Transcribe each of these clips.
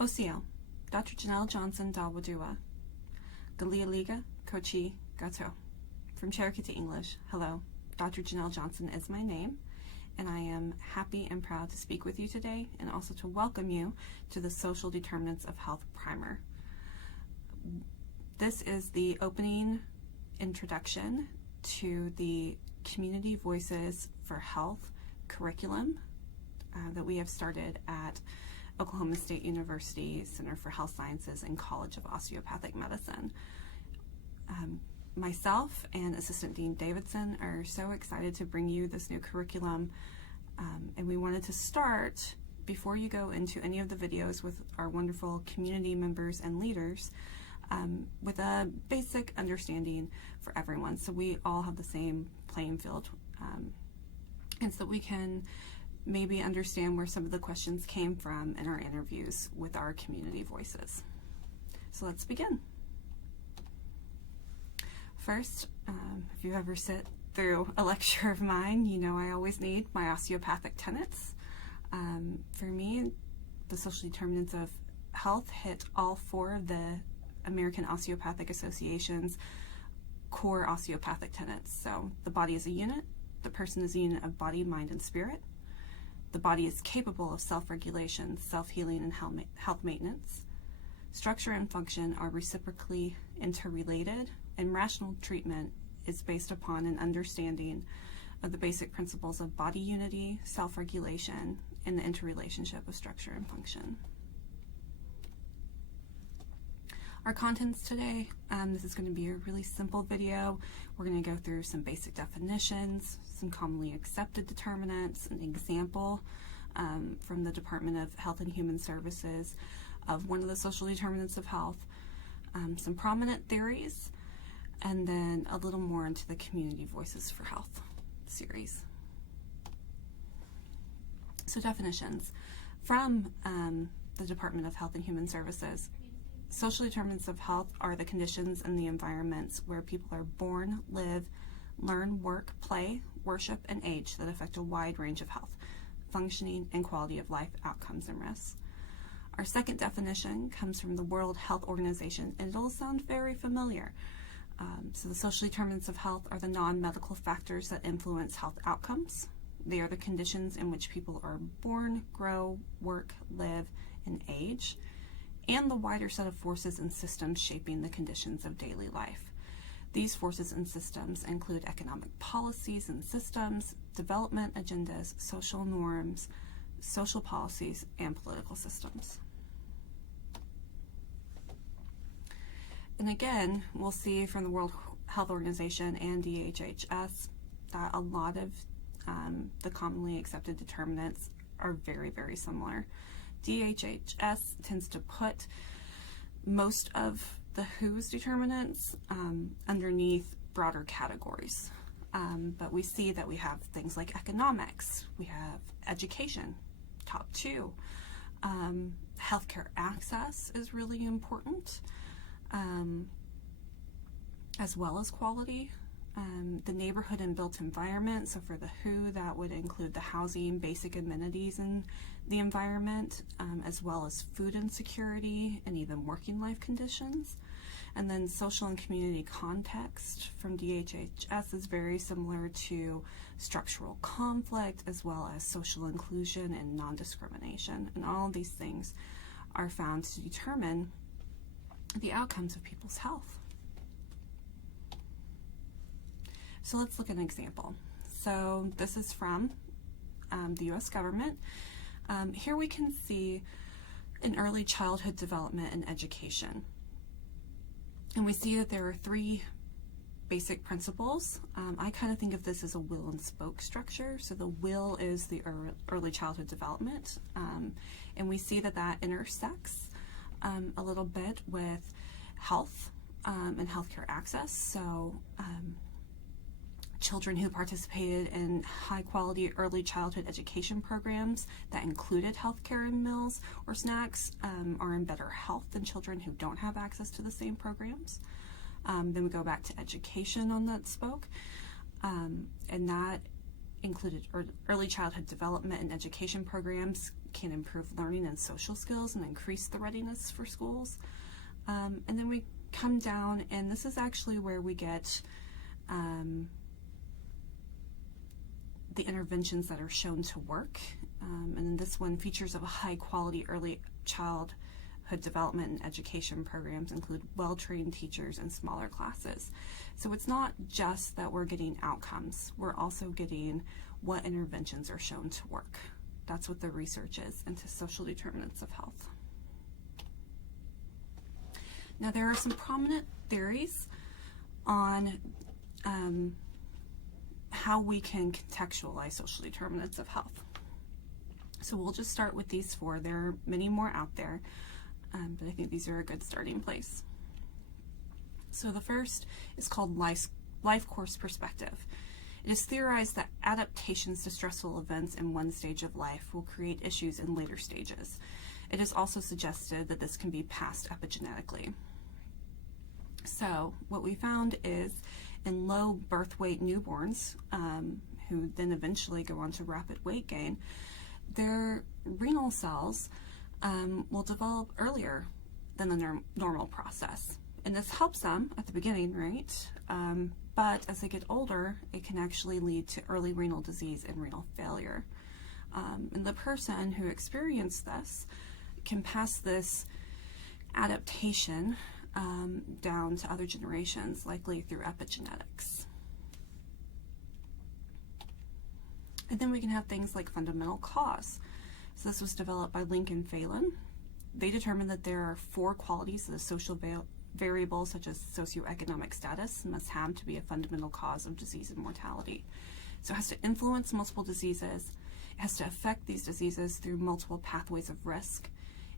Osio, Dr. Janelle Johnson Dawadua, Galia Liga, Kochi Gato. From Cherokee to English, hello, Dr. Janelle Johnson is my name, and I am happy and proud to speak with you today and also to welcome you to the Social Determinants of Health Primer. This is the opening introduction to the Community Voices for Health curriculum that we have started at Oklahoma State University Center for Health Sciences and College of Osteopathic Medicine. Myself and Assistant Dean Davidson are so excited to bring you this new curriculum, and we wanted to start, before you go into any of the videos with our wonderful community members and leaders, with a basic understanding for everyone, so we all have the same playing field, and so we can maybe understand where some of the questions came from in our interviews with our community voices. So let's begin. First, if you ever sit through a lecture of mine, you know I always need my osteopathic tenets. For me, the social determinants of health hit all four of the American Osteopathic Association's core osteopathic tenets. So the body is a unit, the person is a unit of body, mind, and spirit. The body is capable of self-regulation, self-healing, and health maintenance. Structure and function are reciprocally interrelated, and rational treatment is based upon an understanding of the basic principles of body unity, self-regulation, and the interrelationship of structure and function. Our contents today, this is going to be a really simple video. We're going to go through some basic definitions, some commonly accepted determinants, an example from the Department of Health and Human Services of one of the social determinants of health, some prominent theories, and then a little more into the Community Voices for Health series. So definitions from the Department of Health and Human Services. Social determinants of health are the conditions and the environments where people are born, live, learn, work, play, worship, and age that affect a wide range of health, functioning, and quality of life outcomes and risks. Our second definition comes from the World Health Organization, and it'll sound very familiar. So the social determinants of health are the non-medical factors that influence health outcomes. They are the conditions in which people are born, grow, work, live, and age, and the wider set of forces and systems shaping the conditions of daily life. These forces and systems include economic policies and systems, development agendas, social norms, social policies, and political systems. And again, we'll see from the World Health Organization and DHHS that a lot of the commonly accepted determinants are very, very similar. DHHS tends to put most of the WHO's determinants underneath broader categories. But we see that we have things like economics, we have education, top two. Healthcare access is really important, as well as quality. The neighborhood and built environment, so for the WHO, that would include the housing, basic amenities in the environment, as well as food insecurity and even working life conditions. And then social and community context from DHHS is very similar to structural conflict, as well as social inclusion and non-discrimination. And all of these things are found to determine the outcomes of people's health. So let's look at an example. So this is from the U.S. government. Here we can see in early childhood development and education. And we see that there are three basic principles. I kind of think of this as a will and spoke structure. So the will is the early childhood development. And we see that that intersects a little bit with health and healthcare access. So children who participated in high-quality early childhood education programs that included healthcare and meals or snacks are in better health than children who don't have access to the same programs. Then we go back to education on that spoke, and that included early childhood development and education programs can improve learning and social skills and increase the readiness for schools. And then we come down, and this is actually where we get the interventions that are shown to work. And in this one, features of high quality early childhood development and education programs include well-trained teachers and smaller classes. So it's not just that we're getting outcomes, we're also getting what interventions are shown to work. That's what the research is into social determinants of health. Now, there are some prominent theories on how we can contextualize social determinants of health. So we'll just start with these four. There are many more out there, but I think these are a good starting place. So the first is called life course perspective. It is theorized that adaptations to stressful events in one stage of life will create issues in later stages. It is also suggested that this can be passed epigenetically. So what we found is in low birth weight newborns, who then eventually go on to rapid weight gain, their renal cells will develop earlier than the normal process. And this helps them at the beginning, right? But as they get older, it can actually lead to early renal disease and renal failure. And the person who experienced this can pass this adaptation down to other generations, likely through epigenetics. And then we can have things like fundamental cause. So this was developed by Link and Phelan. They determined that there are 4 qualities that a social variable such as socioeconomic status must have to be a fundamental cause of disease and mortality. So it has to influence multiple diseases. It has to affect these diseases through multiple pathways of risk.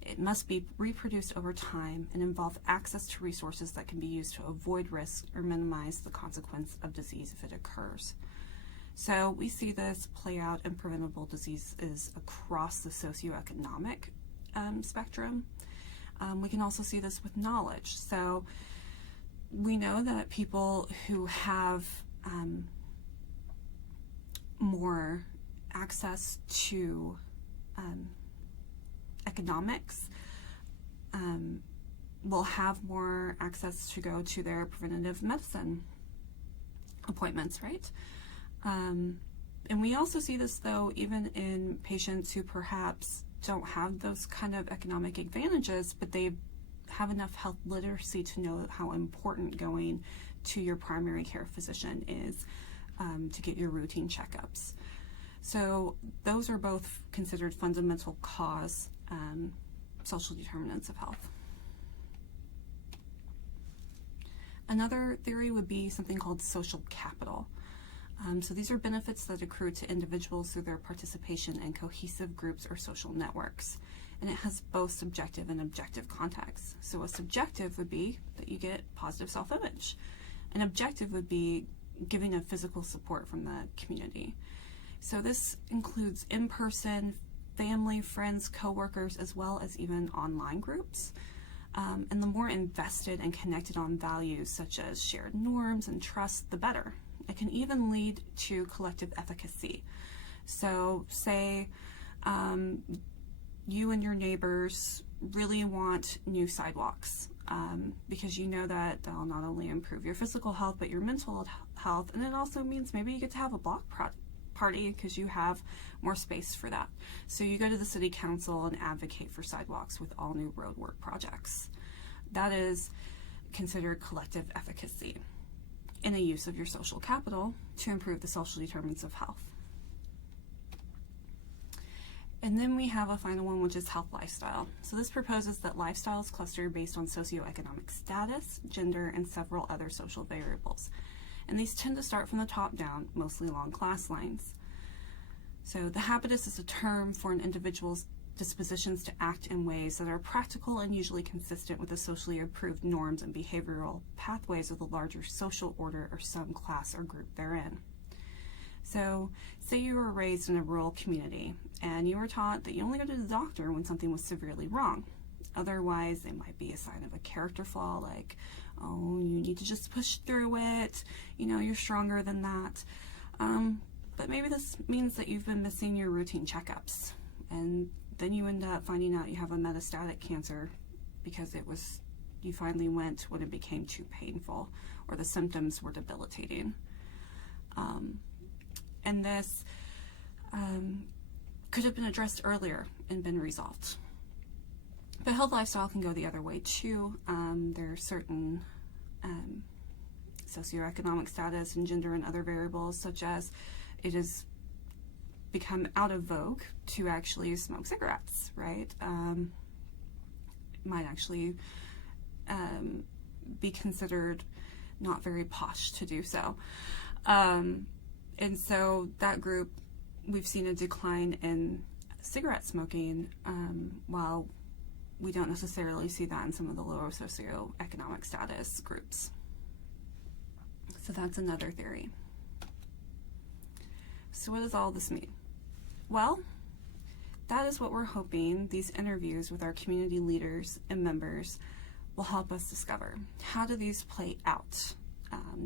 It must be reproduced over time and involve access to resources that can be used to avoid risk or minimize the consequence of disease if it occurs. So we see this play out in preventable diseases across the socioeconomic spectrum. We can also see this with knowledge. So we know that people who have more access to economics will have more access to go to their preventative medicine appointments, right? And we also see this, though, even in patients who perhaps don't have those kind of economic advantages, but they have enough health literacy to know how important going to your primary care physician is to get your routine checkups. So those are both considered fundamental cause social determinants of health. Another theory would be something called social capital. So these are benefits that accrue to individuals through their participation in cohesive groups or social networks. And it has both subjective and objective context. So a subjective would be that you get positive self-image. An objective would be giving a physical support from the community. So this includes in-person, family, friends, coworkers, as well as even online groups. And the more invested and connected on values such as shared norms and trust, the better. It can even lead to collective efficacy. So say you and your neighbors really want new sidewalks because you know that they'll not only improve your physical health but your mental health, and it also means maybe you get to have a block party because you have more space for that. So you go to the city council and advocate for sidewalks with all new roadwork projects. That is considered collective efficacy in a use of your social capital to improve the social determinants of health. And then we have a final one, which is health lifestyle. So this proposes that lifestyles cluster based on socioeconomic status, gender, and several other social variables. And these tend to start from the top down, mostly along class lines. So the habitus is a term for an individual's dispositions to act in ways that are practical and usually consistent with the socially approved norms and behavioral pathways of the larger social order or some class or group therein. So say you were raised in a rural community and you were taught that you only go to the doctor when something was severely wrong. Otherwise, it might be a sign of a character flaw, like, oh, you need to just push through it, you know, you're stronger than that. But maybe this means that you've been missing your routine checkups, and then you end up finding out you have a metastatic cancer because you finally went when it became too painful or the symptoms were debilitating. And this could have been addressed earlier and been resolved. But health lifestyle can go the other way too. There are certain socioeconomic status and gender and other variables, such as it has become out of vogue to actually smoke cigarettes, right? It might actually be considered not very posh to do so. And so that group, we've seen a decline in cigarette smoking, while we don't necessarily see that in some of the lower socioeconomic status groups. So that's another theory. So what does all this mean? Well, that is what we're hoping these interviews with our community leaders and members will help us discover. How do these play out?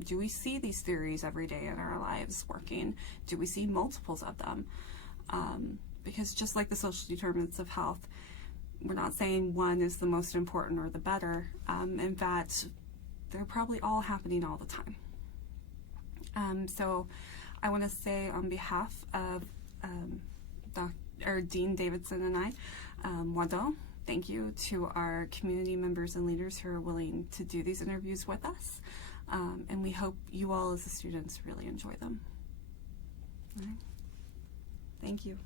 Do we see these theories every day in our lives working? Do we see multiples of them? Because just like the social determinants of health, we're not saying one is the most important or the better. In fact, they're probably all happening all the time. So I want to say on behalf of Dean Davidson and I, Wado, thank you to our community members and leaders who are willing to do these interviews with us. And we hope you all as the students really enjoy them. All right. Thank you.